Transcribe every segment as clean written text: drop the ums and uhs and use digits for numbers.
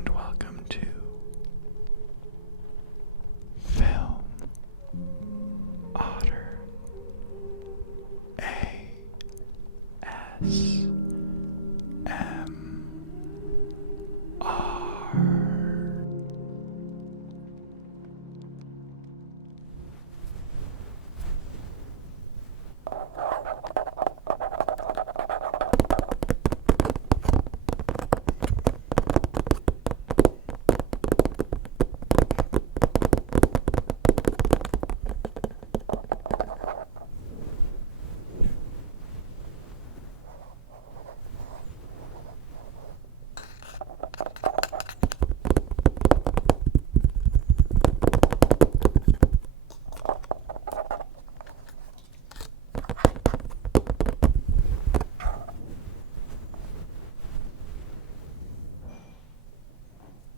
and welcome to Film Otter A7s Ii.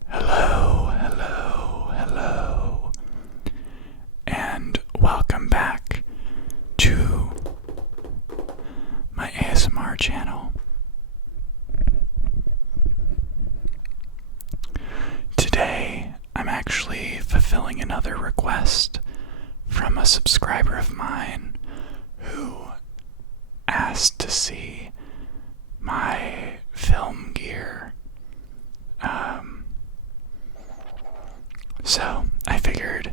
Hello, and welcome back to my ASMR channel. Today, I'm actually fulfilling another request from a subscriber of mine who asked to see my film gear. So I figured,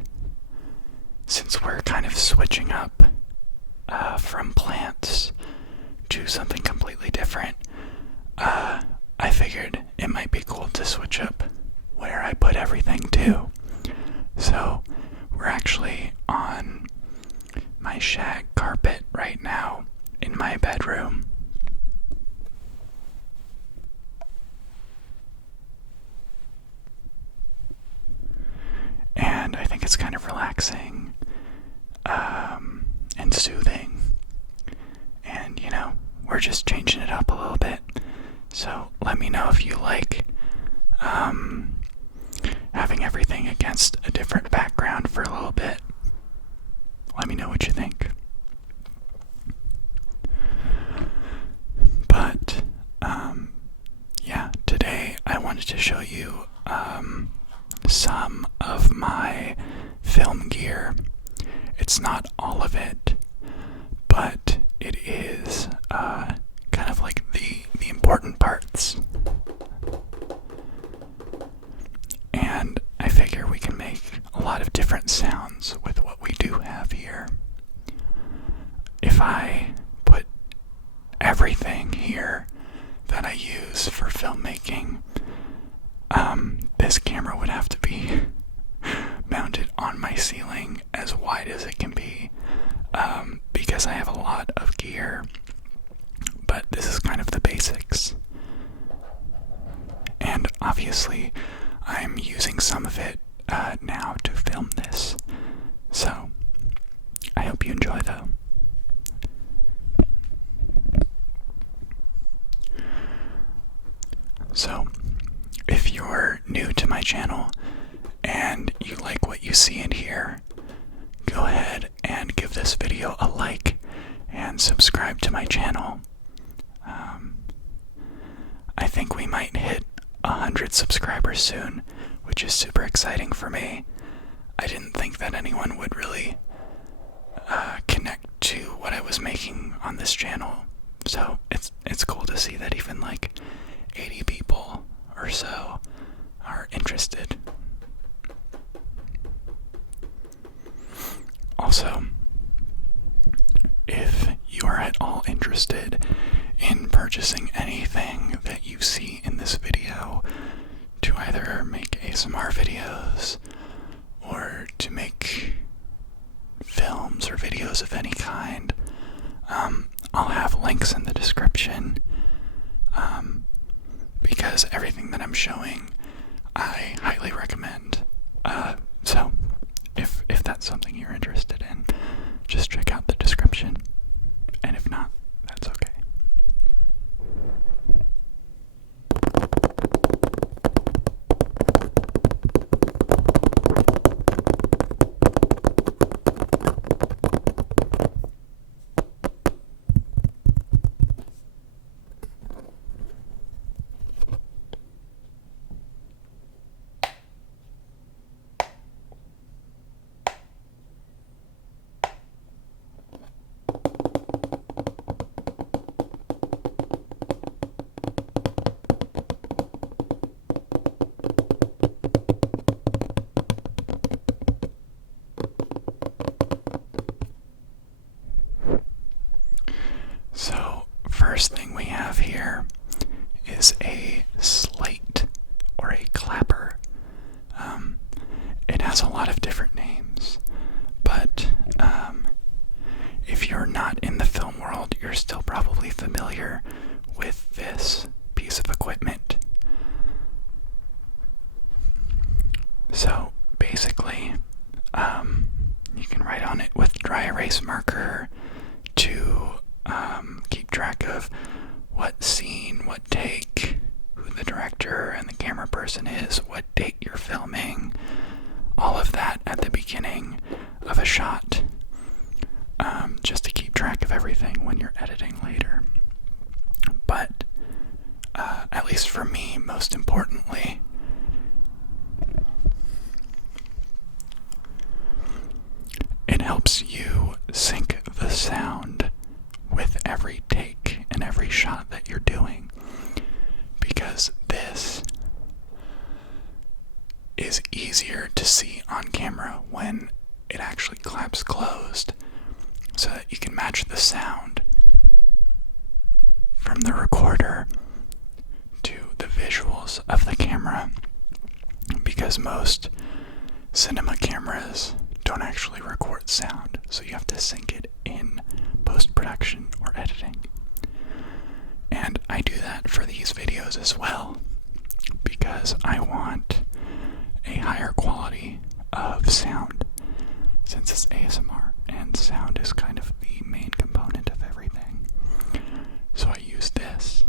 since we're kind of switching up from plants to something completely different, I figured it might be cool to switch up where I put everything too. So we're actually on my shag carpet right now in my bedroom. And I think it's kind of relaxing and soothing. And, we're just changing it up a little bit. So let me know if you like having everything against a different background for a little bit. Let me know what you think. But, today I wanted to show you some of my film gear. It's not all of it, but it is kind of like the important parts. And I figure we can make a lot of different sounds with what we do have here. If I put everything here that I use for filmmaking, this camera would have to be mounted on my ceiling as wide as it can be, because I have a lot of gear, but this is kind of the basics. And obviously, I'm using some of it now to film this, so I hope you enjoy though. So, if you're new to my channel and you like what you see in here, go ahead and give this video a like and subscribe to my channel. I think we might hit 100 subscribers soon, which is super exciting for me. I didn't think that anyone would really connect to what I was making on this channel, so it's cool to see that even like 80 people or so are interested. Also, if you are at all interested in purchasing anything that you see in this video to either make ASMR videos or to make films or videos of any kind, I'll have links in the description, because everything that I'm showing I highly recommend. So if that's something you're interested in, just check out the description, and if not, that's okay. director and the camera person is, what date you're filming, all of that at the beginning of a shot, just to keep track of everything when you're editing later. But at least for me, most importantly, it helps you sync the sound with every take and every shot that you're doing, because this is easier to see on camera when it actually claps closed, so that you can match the sound from the recorder to the visuals of the camera, because most cinema cameras don't actually record sound, so you have to sync it in post-production or editing. And I do that for these videos as well, because I want a higher quality of sound, since it's ASMR and sound is kind of the main component of everything. So I use this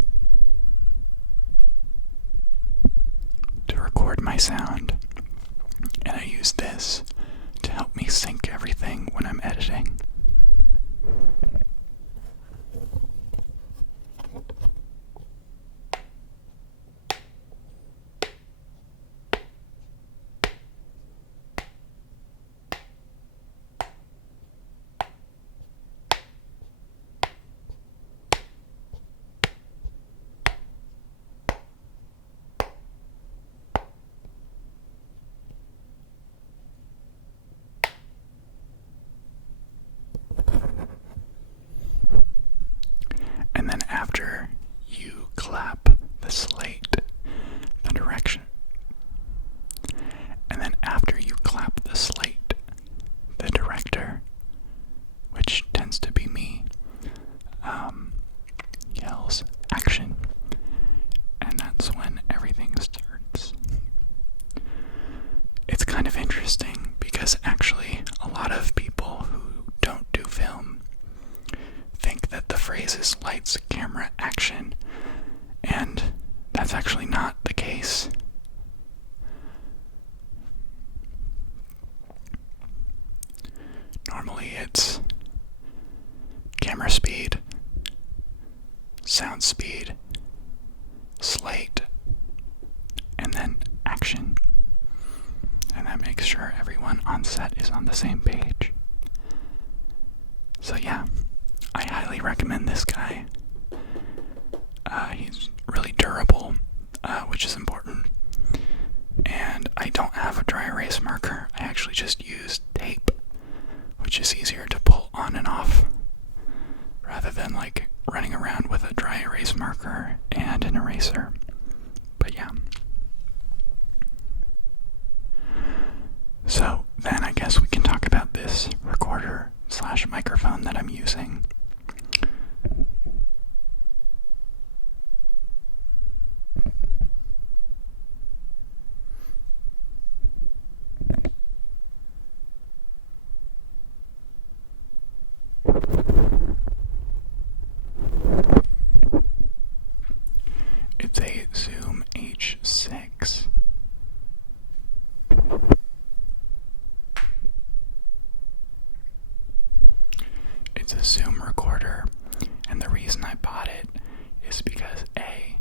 to record my sound, and I use this to help me sync everything when I'm editing. And then after you clap the slate, the direction. And then after you clap the slate, the director, which tends to be me, yells action. And that's when everything starts. It's kind of interesting because actually a lot of people who don't do film think that the phrase is lights, camera, action, and that's actually not the case. Normally it's camera speed, sound speed, slate, and then action. And that makes sure everyone on set is on the same page. So yeah, I highly recommend this guy. He's really durable, which is important. And I don't have a dry erase marker. I actually just use tape, which is easier to pull on and off, rather than like running around with a dry erase marker and an eraser. But yeah. So then I guess we can talk about this recorder / microphone that I'm using. It's a Zoom H6. It's a Zoom recorder, and the reason I bought it is because A,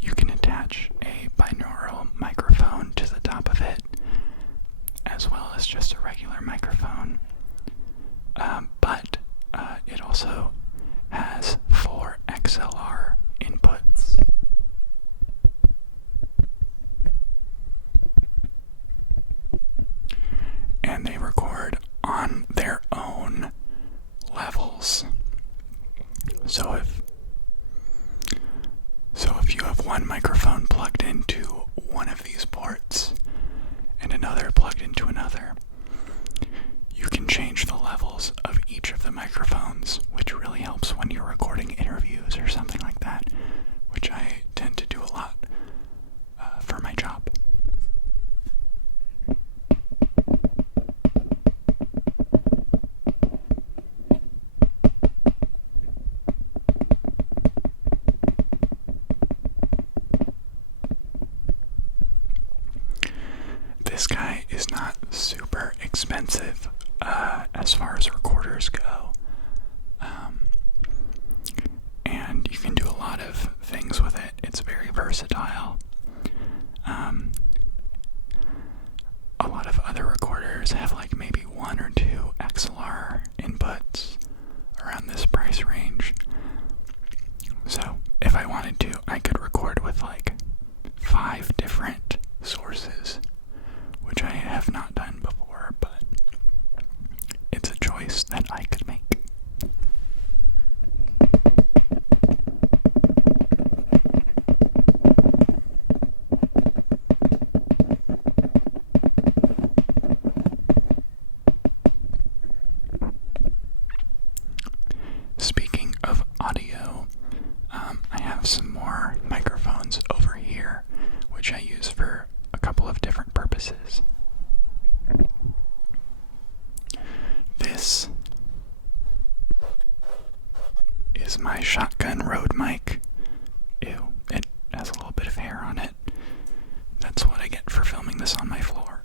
you can attach a binaural microphone to the top of it, as well as just a regular microphone, but it also has 4 XLR inputs. And they record on their own levels. So if you have one microphone plugged into one of these ports and another plugged into another, you can change the levels of each of the microphones, which really helps when you're recording interviews or something like that, which I tend to do a lot for my job. as far as recorders go. And you can do a lot of things with it. It's very versatile. A lot of other recorders have like maybe 1 or 2 XLR inputs around this price range. So if I wanted to, I could record with like 5 different sources, which I have not done before, but it's a choice that I could make. Speaking of audio, I have some more microphones over here, which I use for a couple of different purposes. This is my shotgun Rode mic. Ew, it has a little bit of hair on it. That's what I get for filming this on my floor.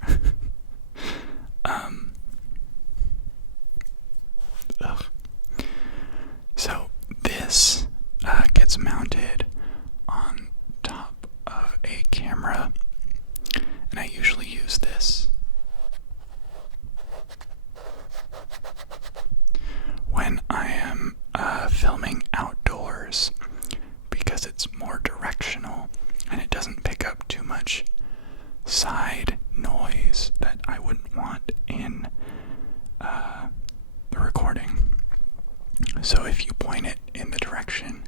Ugh. So this gets mounted on top of a camera, and I usually use this when I am filming outdoors because it's more directional and it doesn't pick up too much side noise that I wouldn't want in the recording. So if you point it in the direction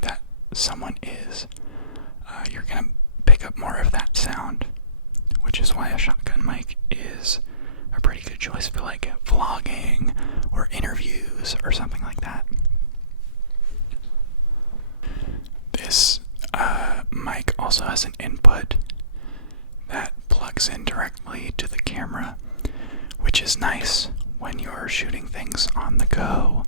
that someone is, you're going to pick up more of that sound, which is why a shotgun mic is a pretty good choice for like vlogging or interviews or something like that. This mic also has an input that plugs in directly to the camera, which is nice when you're shooting things on the go,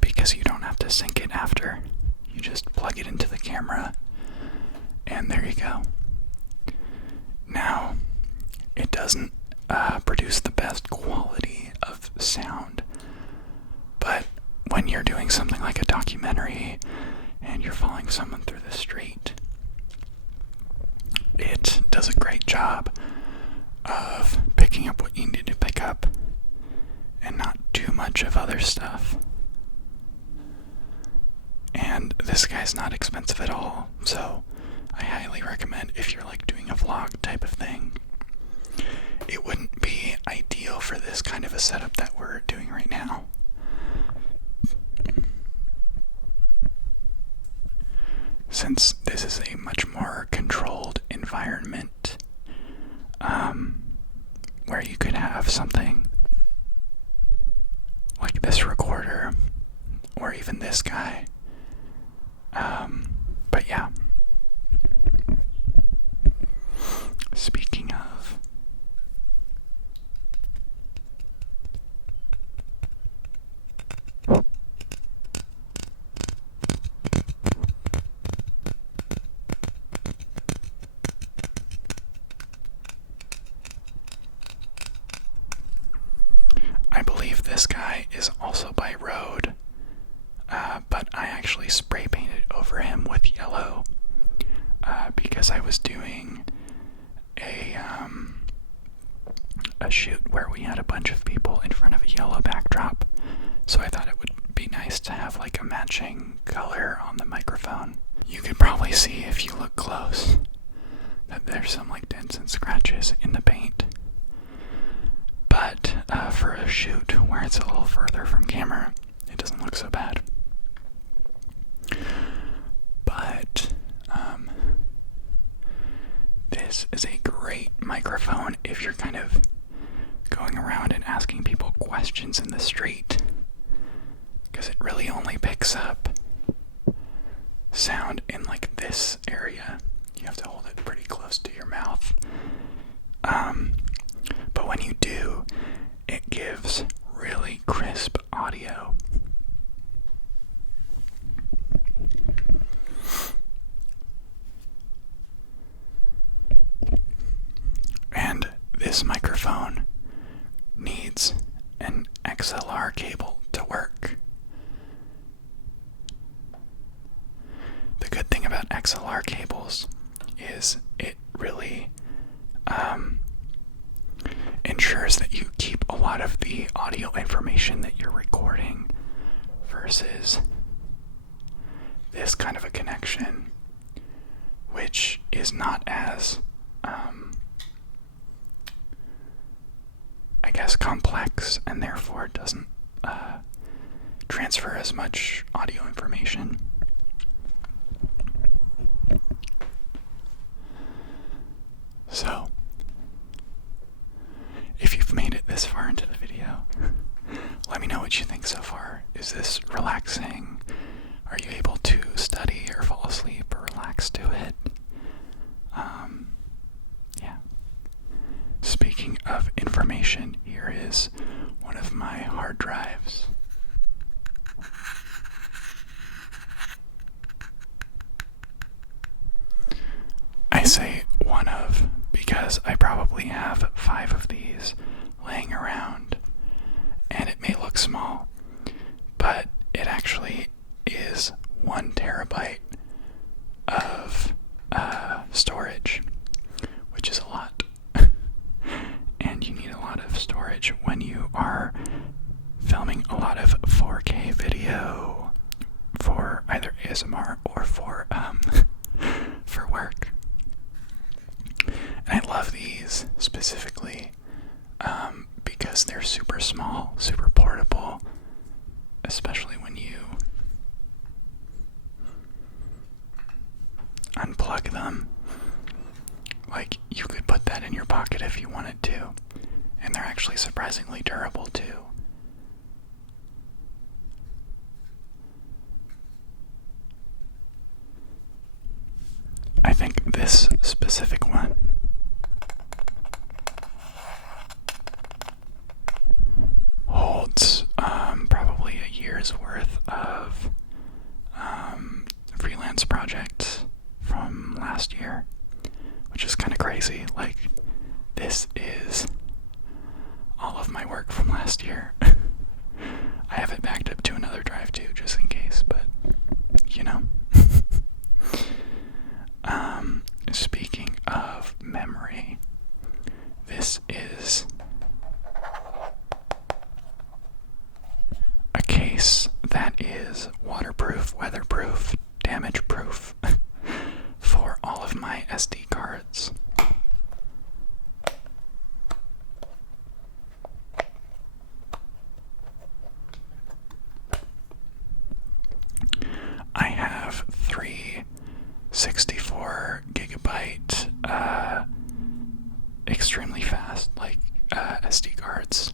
because you don't have to sync it after. You just plug it into the camera, and there you go. Now, it doesn't produce the best quality of sound, but when you're doing something like a documentary and you're following someone through the street, it does a great job of picking up what you need to pick up and not too much of other stuff. And this guy's not expensive at all, so I highly recommend if you're like doing a vlog type of thing. It wouldn't be ideal for this kind of a setup that we're doing right now. Since this is a much more controlled environment, where you could have something like this recorder, or even this guy. But yeah. Speaking of, I believe this guy is also by Rode, but I actually spray painted over him with yellow, because I was doing a shoot where we had a bunch of people in front of a yellow backdrop, so I thought it would be nice to have like a matching color on the microphone. You could probably see if you look close that there's some like dents and scratches in the paint. But for a shoot where it's a little further from camera, it doesn't look so bad. But this is a great microphone if you're kind of going around and asking people questions in the street, because it really only picks up sound in like this area. You have to hold it pretty close to your mouth. But when you do, it gives really crisp audio. And this microphone needs XLR cable to work. The good thing about XLR cables is it really ensures that you keep a lot of the audio information that you're recording versus this kind of a connection, which is not as, I guess, complex, and therefore doesn't transfer as much audio information. So, if you've made it this far into the video, let me know what you think so far. Is this relaxing? Are you able to study or fall asleep or relax to it? Yeah. Speaking of information, here is one of my hard drives. I say one of because I probably have 5 of these laying around, and it may look small, but it actually is 1 terabyte of storage, which is a lot. And you need a lot of storage when you are filming a lot of 4K video for either ASMR or for work. And I love these specifically because they're super small, super portable, especially when you unplug them. Like, you could put that in your pocket if you wanted to, and they're actually surprisingly durable too. I think this specific one holds probably a year's worth of freelance projects from last year, which is kind of crazy. Like, this is all of my work from last year. I have it backed up to another drive too, just in case, but you know. Speaking of memory, this is a case that is waterproof, weatherproof, damage-proof for all of my SD cards. I have 3 64 gigabyte extremely fast SD cards.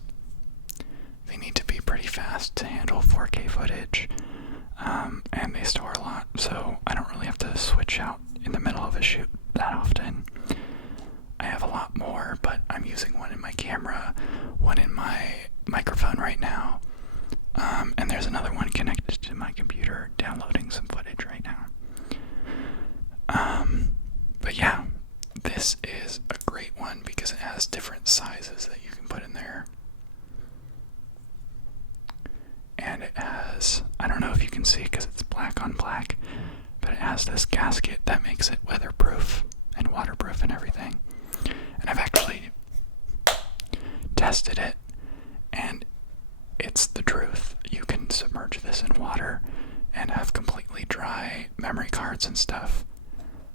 They need to be pretty fast to handle 4K footage, and they store a lot, so I don't really have to switch out in the middle of a shoot that often. I have a lot more, but I'm using one in my camera, one in my microphone right now, and there's another one connected to my computer downloading some footage right now. But yeah, this is a great one because it has different sizes that you can put in there. And it has, I don't know if you can see because it's black on black, but it has this gasket that makes it weatherproof and waterproof and everything. And I've actually tested it, and it's the truth. You can submerge this in water and have completely dry memory cards and stuff.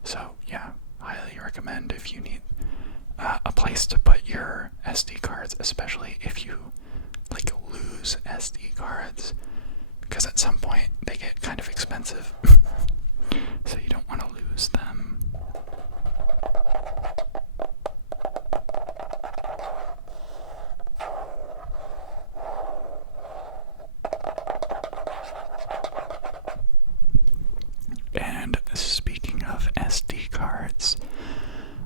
So yeah, highly recommend if you need a place to put your SD cards, especially if you lose SD cards, because at some point they get kind of expensive. So you don't want to lose them. And speaking of SD cards,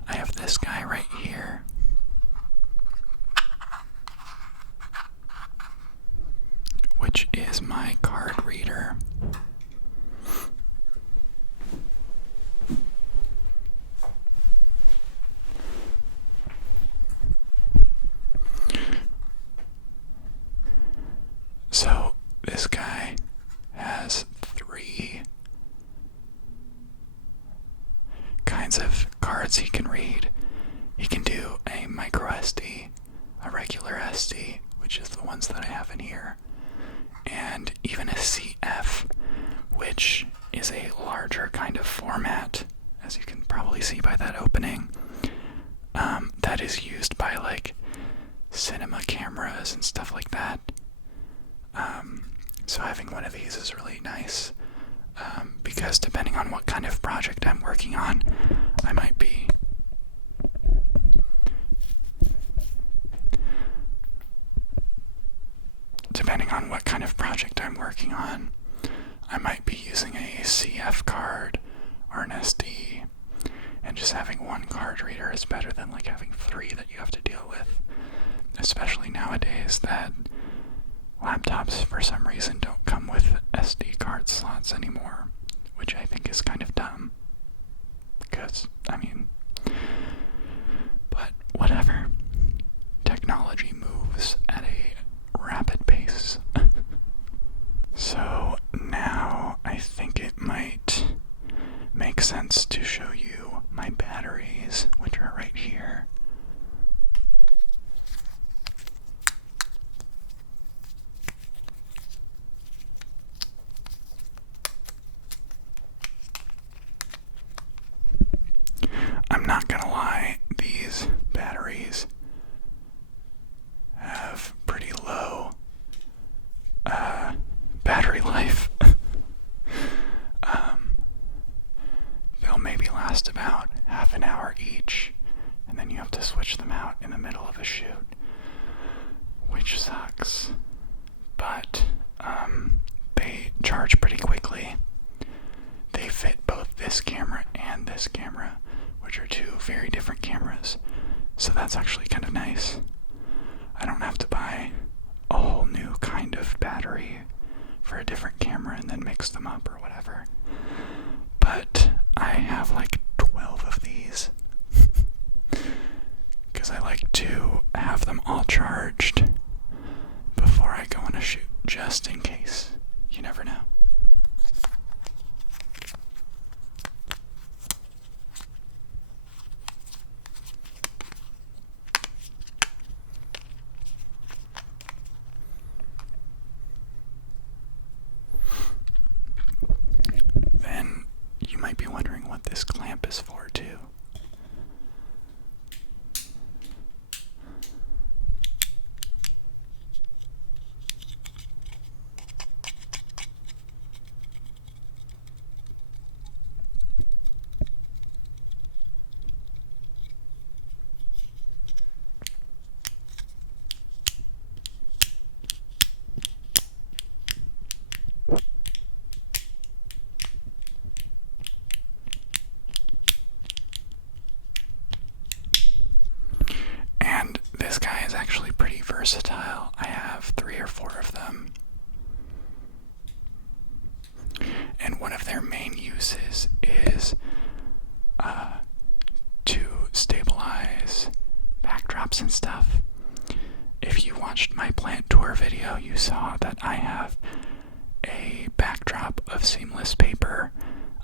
I have this guy right here. Which is my card reader. cards he can read. He can do a micro SD, a regular SD, which is the ones that I have in here, and even a CF, which is a larger kind of format, as you can probably see by that opening, that is used by like cinema cameras and stuff like that. So having one of these is really nice, because depending on what kind of project I'm working on, I might be using a CF card or an SD, and just having one card reader is better than like having three that you have to deal with, especially nowadays that laptops for some reason don't come with SD card slots anymore, which I think is kind of dumb, because, but whatever. Technology moves at a rapid pace. So now I think it might make sense to show you my batteries, which are right here. I'm not gonna lie, these batteries have pretty low battery life. They'll maybe last about half an hour each, and then you have to switch them out in the middle of a shoot, which sucks. But they charge pretty quickly. They fit both this camera and this camera, which are two very different cameras, so that's actually kind of nice. I don't have to buy a whole new kind of battery for a different camera and then mix them up or whatever. But I have like 12 of these because I like to have them all charged before I go on a shoot, just in case. You never know. Then you might be wondering what this clamp is for too. And this guy is actually pretty versatile. I have 3 or 4 of them. And one of their main uses is to stabilize backdrops and stuff. If you watched my plant tour video, you saw that I have a backdrop of seamless paper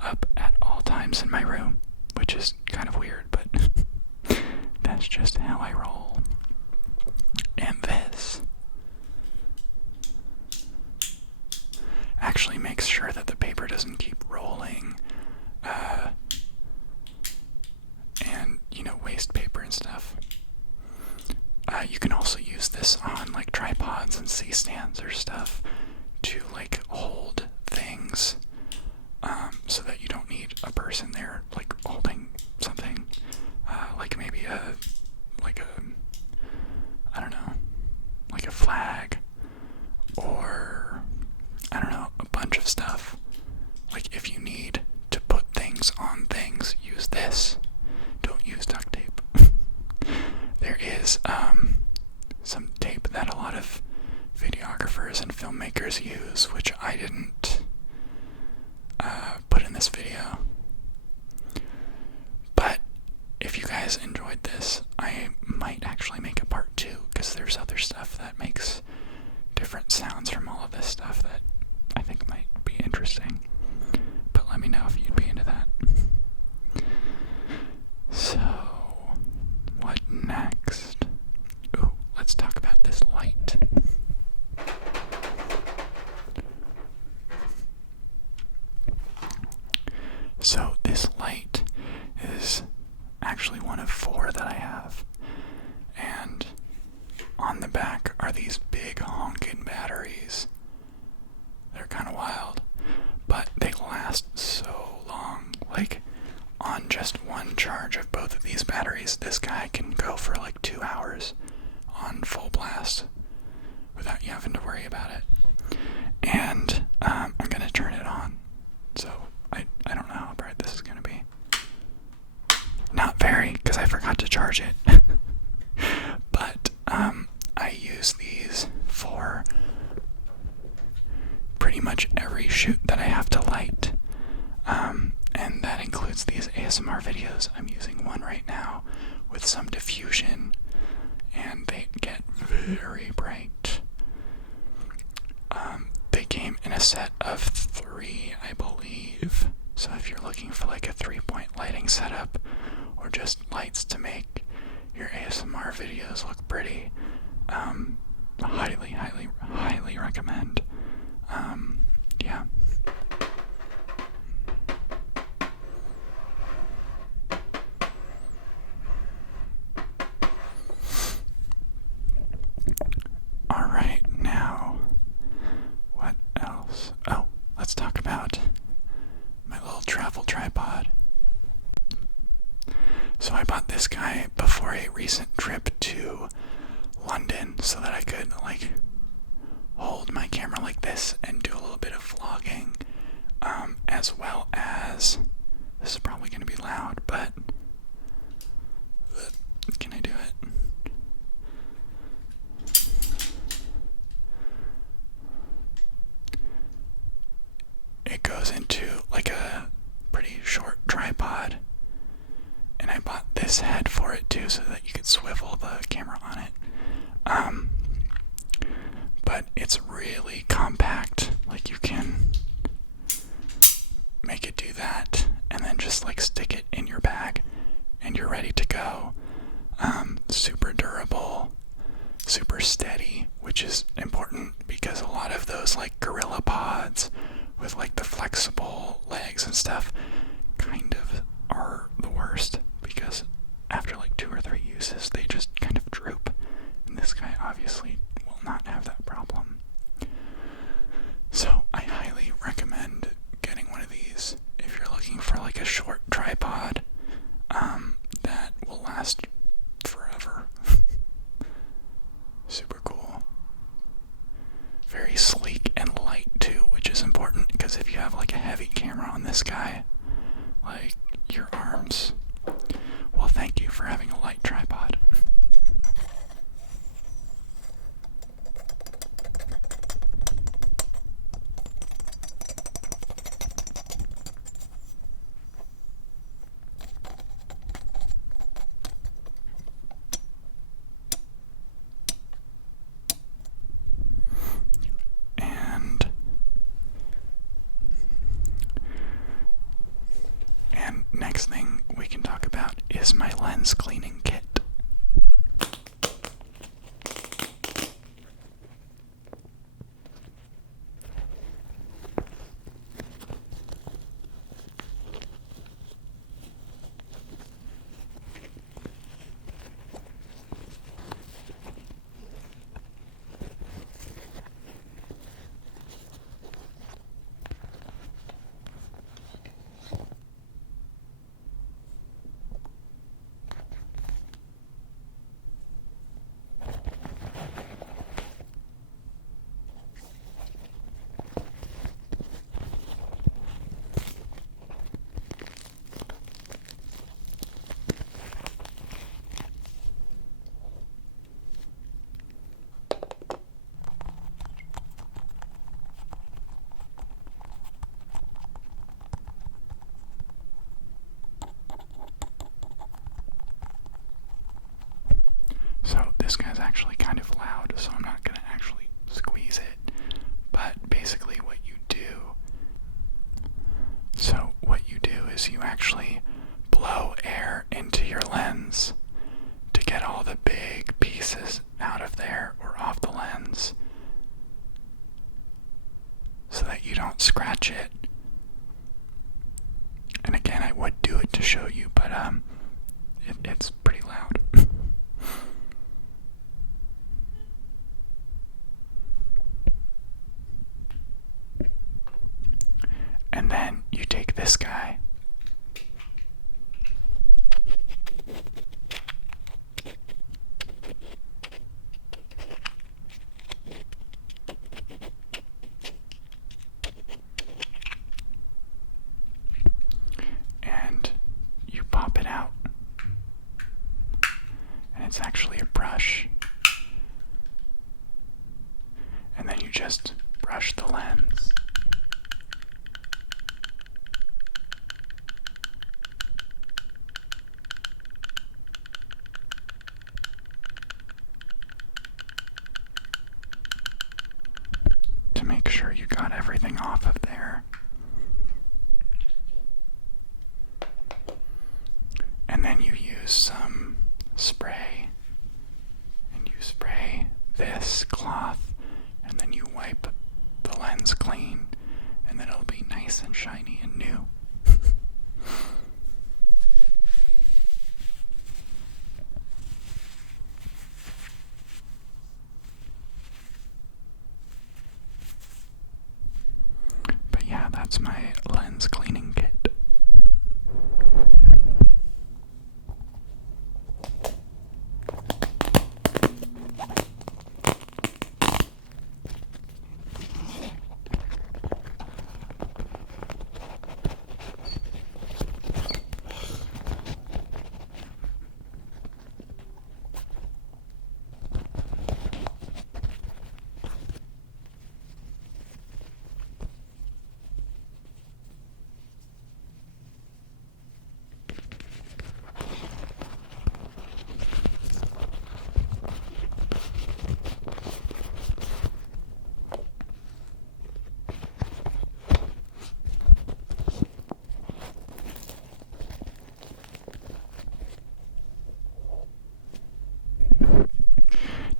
up at all times in my room, which is kind of weird, but that's just how I roll. And this actually makes sure that the paper doesn't keep rolling, and, waste paper and stuff. You can also use this on like tripods and C-stands or stuff to like hold things, so that you don't need a person there like holding something, like maybe a flag, or a bunch of stuff. Like if you need to put things on things, use this. Don't use duct tape. There is some tape that a lot of videographers and filmmakers use, which I didn't put in this video. But if you guys enjoyed this, I might actually make a part 2, because there's other stuff that makes different sounds from all of this stuff that I think might be interesting. But let me know if you'd be into that. So, So this light is actually one of 4 that I have. And on the back are these big honking batteries. They're kind of wild, but they last so long. Like, on just one charge of both of these batteries, this guy can go for like 2 hours on full blast without you having to worry about it. And I'm going to turn it on. So I don't know how bright this is going to be. Not very, because I forgot to charge it. But I use these for pretty much every shoot that I have to light. And that includes these ASMR videos. I'm using one right now with some diffusion, and they get very bright. They came in a set of 3, I believe. So if you're looking for like a 3-point lighting setup, or just lights to make your ASMR videos look pretty, highly recommend. Yeah. Alright, now, what else? Oh, let's talk about my little travel tripod. So I bought this guy before a recent trip to London so that I could, like, hold my camera like this and do a little bit of vlogging, as well as, this is probably going to be loud, but can I do it? It goes into like a pretty short tripod, and I bought this head for it too so that you could swivel the camera on it. But it's really compact. Like, you can make it do that and then just like stick it in your bag and you're ready to go. Super durable, super steady, which is important because a lot of those like Gorilla Pods with like the flexible legs and stuff kind of are the worst, because after like 2 or 3 uses they just kind of droop, and this guy obviously will not have that problem. So I highly recommend getting one of these if you're looking for like a short tripod that will last forever. Super cool. Very sleek and light too, which is important because if you have like a heavy camera on this guy, like, your arms, well, thank you for having a light tripod. And next thing we can talk about is my lens cleaning kit. So this guy's actually kind of loud, so I'm not going to actually squeeze it. But basically what you do is you actually blow air into your lens to get all the big pieces out of there or off the lens so that you don't scratch it. And show you, but it's pretty loud. And then you take this guy, and you pop it out, and it's actually a brush, and then you just brush the lens. To make sure you got everything off of there. And then you use some spray, and you spray this cloth, and then you wipe the lens clean, and then it'll be nice and shiny and new. But yeah, that's my lens cleaning kit.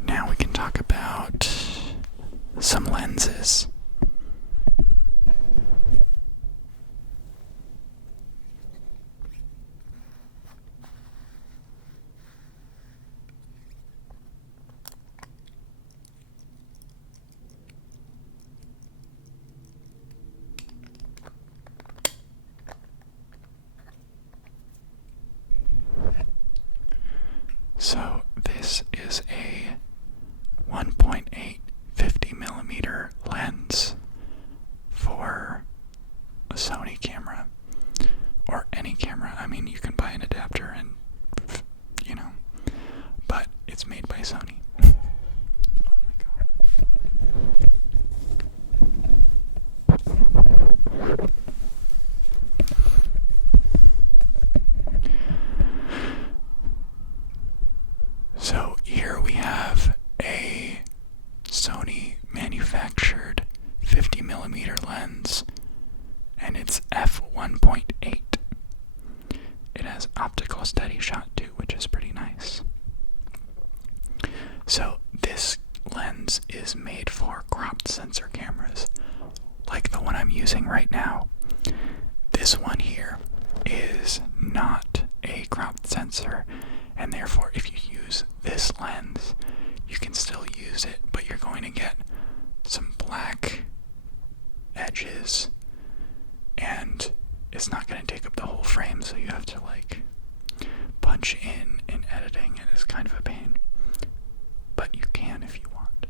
Now we can talk about some lenses. So this is a 1.8 50mm lens for a Sony camera, or any camera. I mean, you can buy an adapter and, but it's made by Sony. Oh my God. So here we have a Sony manufactured 50mm lens, and it's f1.8. It has optical steady shot too, which is pretty nice. So this lens is made for cropped sensor cameras, like the one I'm using right now. This one here is not a cropped sensor, and therefore if you use this lens, you can still use it, but you're going to get some black edges, and it's not going to take up the whole frame, so you have to punch in editing, and it's kind of a pain, but you can if you want.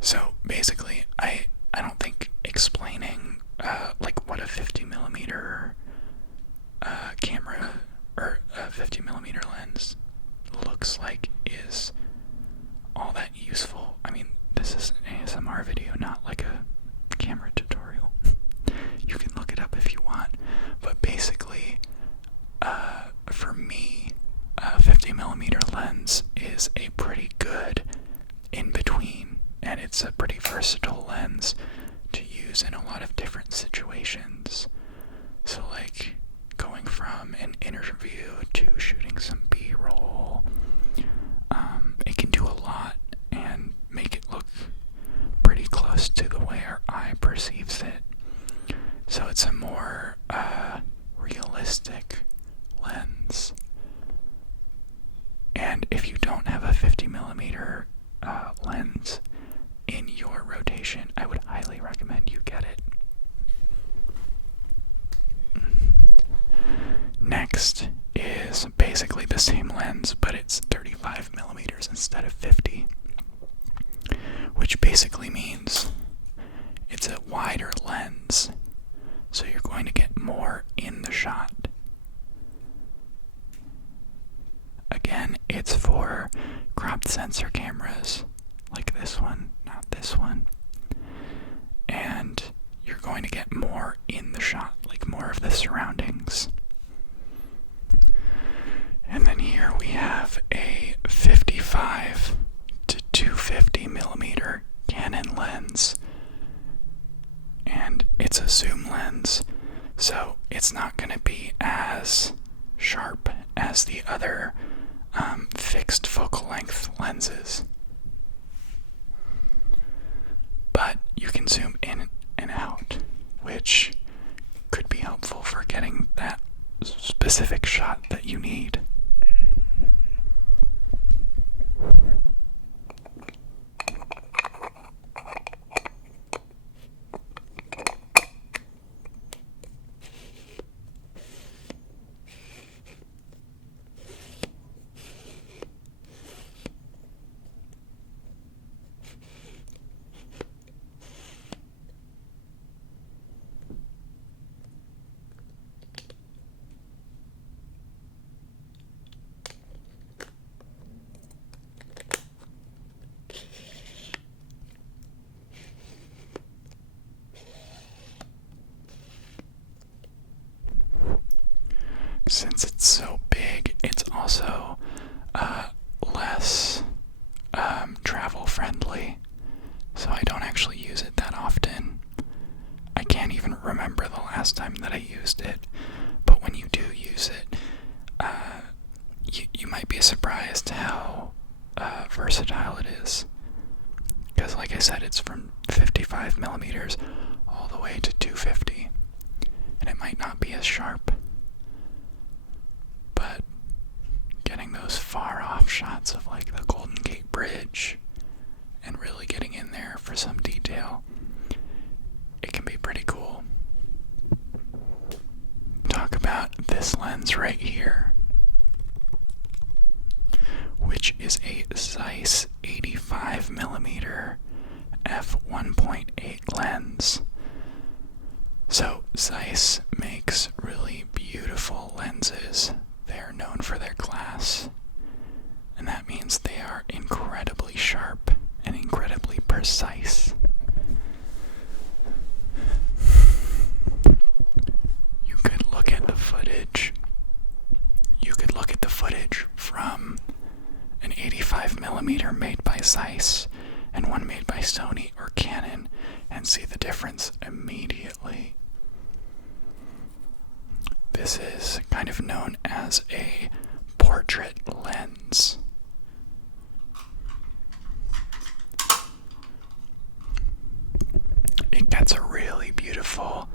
So basically, I don't think explaining what a 50mm camera or a 50mm lens looks like is all that useful. I mean, this is an ASMR video, not like a camera tutorial. You can look it up if you want, but basically, for me, a 50mm lens is a pretty good in-between, and it's a pretty versatile lens to use in a lot of different situations. So going from an interview to shooting some B-roll, it can do a lot and make it look pretty close to the way our eye perceives it. So it's a more realistic lens. And if you don't have a 50mm lens in your rotation, I would highly recommend you get it. Next is basically the same lens, but it's 35mm instead of 50, which basically means it's a wider lens, so you're going to get more in the shot. Again, it's for cropped sensor cameras, like this one, not this one. And you're going to get more in the shot, like more of the surroundings. And then here we have a 55 to 250mm Canon lens. And it's a zoom lens, so it's not going to be as sharp as the other fixed focal length lenses. But you can zoom in and out, which could be helpful for getting that specific shot that you need. Since it's so big, it's also less travel friendly, so I don't actually use it that often. I can't even remember the last time that I used it, but when you do use it, you might be surprised how versatile it is. Because like I said, it's from 55mm all the way to 250, and it might not be as sharp. But getting those far off shots of like the Golden Gate Bridge and really getting in there for some detail, it can be pretty cool. Talk about this lens right here, which is a Zeiss 85mm f1.8 lens. So Zeiss makes really beautiful lenses. They are known for their glass, and that means they are incredibly sharp and incredibly precise. You could look at the footage. You could look at the footage from an 85mm made by Zeiss and one made by Sony or Canon and see the difference immediately. This is kind of known as a portrait lens. It gets a really beautiful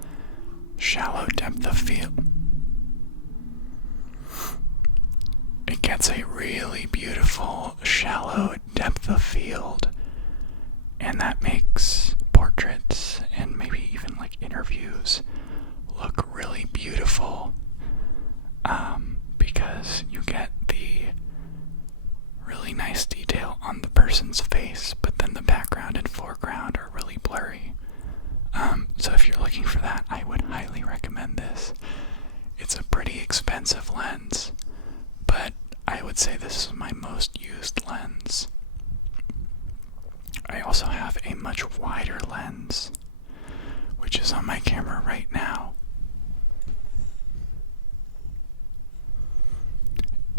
shallow depth of field. It gets a really beautiful shallow depth of field, and that makes portraits and maybe even like interviews look really beautiful, because you get the really nice detail on the person's face, but then the background and foreground are really blurry. So if you're looking for that, I would highly recommend this. It's a pretty expensive lens, but I would say this is my most used lens. I also have a much wider lens, which is on my camera right now.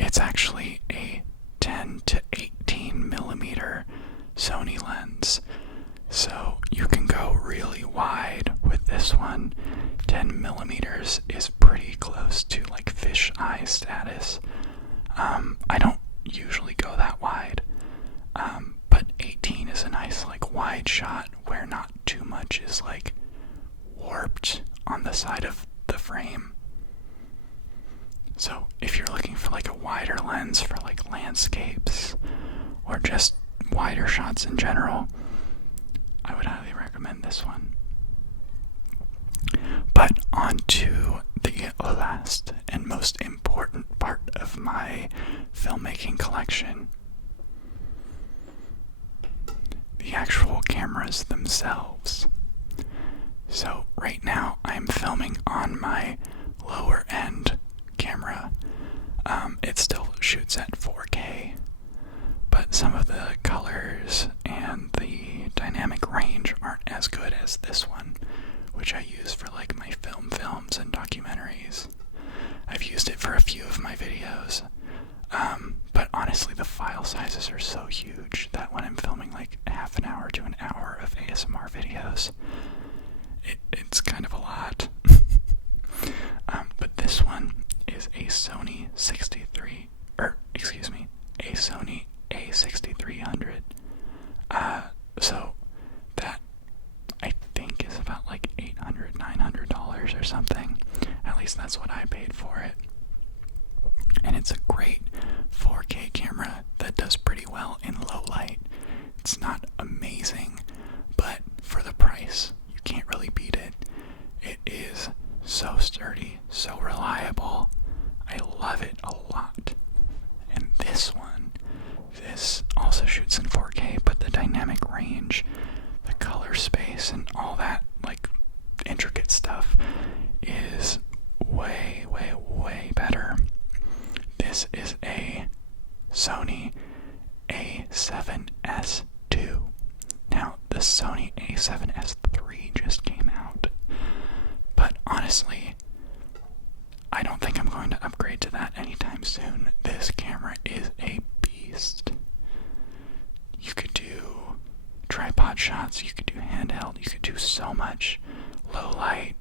It's actually a 10 to 18mm Sony lens, so you can go really wide with this one. 10mm is pretty close to like fisheye status. I don't usually go that wide, but 18 is a nice like wide shot where not too much is like warped on the side of the frame. So if you're looking for like a wider lens for like landscapes or just wider shots in general, I would highly recommend this one. But on to the last and most important part of my filmmaking collection. The actual cameras themselves. So right now I'm filming on my lower end camera. It still shoots at 4K, but some of the colors and the dynamic range aren't as good as this one, which I use for like my films and documentaries. I've used it for a few of my videos, but honestly the file sizes are so huge that when I'm filming like half an hour to an hour of ASMR videos, it's kind of a lot. But this one is a Sony A6300. So that I think is about like $800, $900 or something. At least that's what I paid for it. And it's a great 4K camera that does pretty well in low light. It's not amazing, but for the price, you can't really beat it. It is so sturdy, so reliable. I love it a lot. And this also shoots in 4K, but the dynamic range, the color space, and all that like intricate stuff is way, way, way better. This is a Sony A7s II. Now, the Sony A7s III just came out, but honestly, I don't think I'm going to upgrade to that anytime soon. This camera is a beast. You could do tripod shots, you could do handheld, you could do so much low light.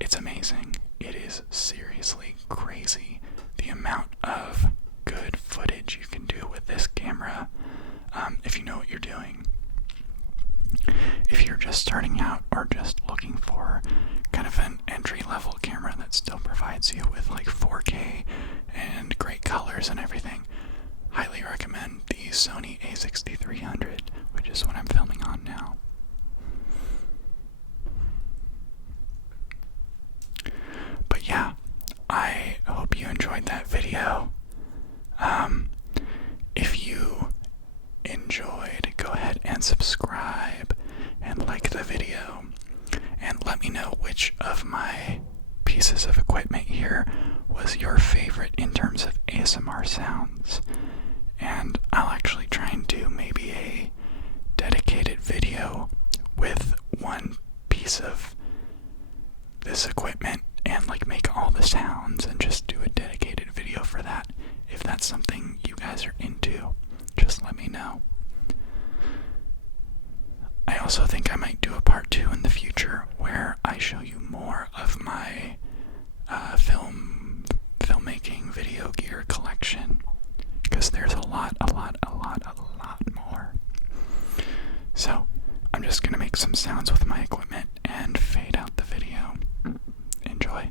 It's amazing. It is seriously crazy the amount of good footage you can do with this camera, if you know what you're doing. If you're just starting out or just looking for kind of an entry-level camera that still provides you with like 4K and great colors and everything, highly recommend the Sony A6300, which is what I'm filming on now. But yeah, I hope you enjoyed that video. If you enjoyed, go ahead and subscribe and like the video, and let me know which of my pieces of equipment here was your favorite in terms of ASMR sounds, and I'll actually try and do maybe a dedicated video with one piece of this equipment and like make all the sounds and just do a dedicated video for that. If that's something you guys are into, just let me know. I also think I might do a part 2 in the future where I show you more of my filmmaking video gear collection, because there's a lot more. So I'm just gonna make some sounds with my equipment and fade out the video. Enjoy.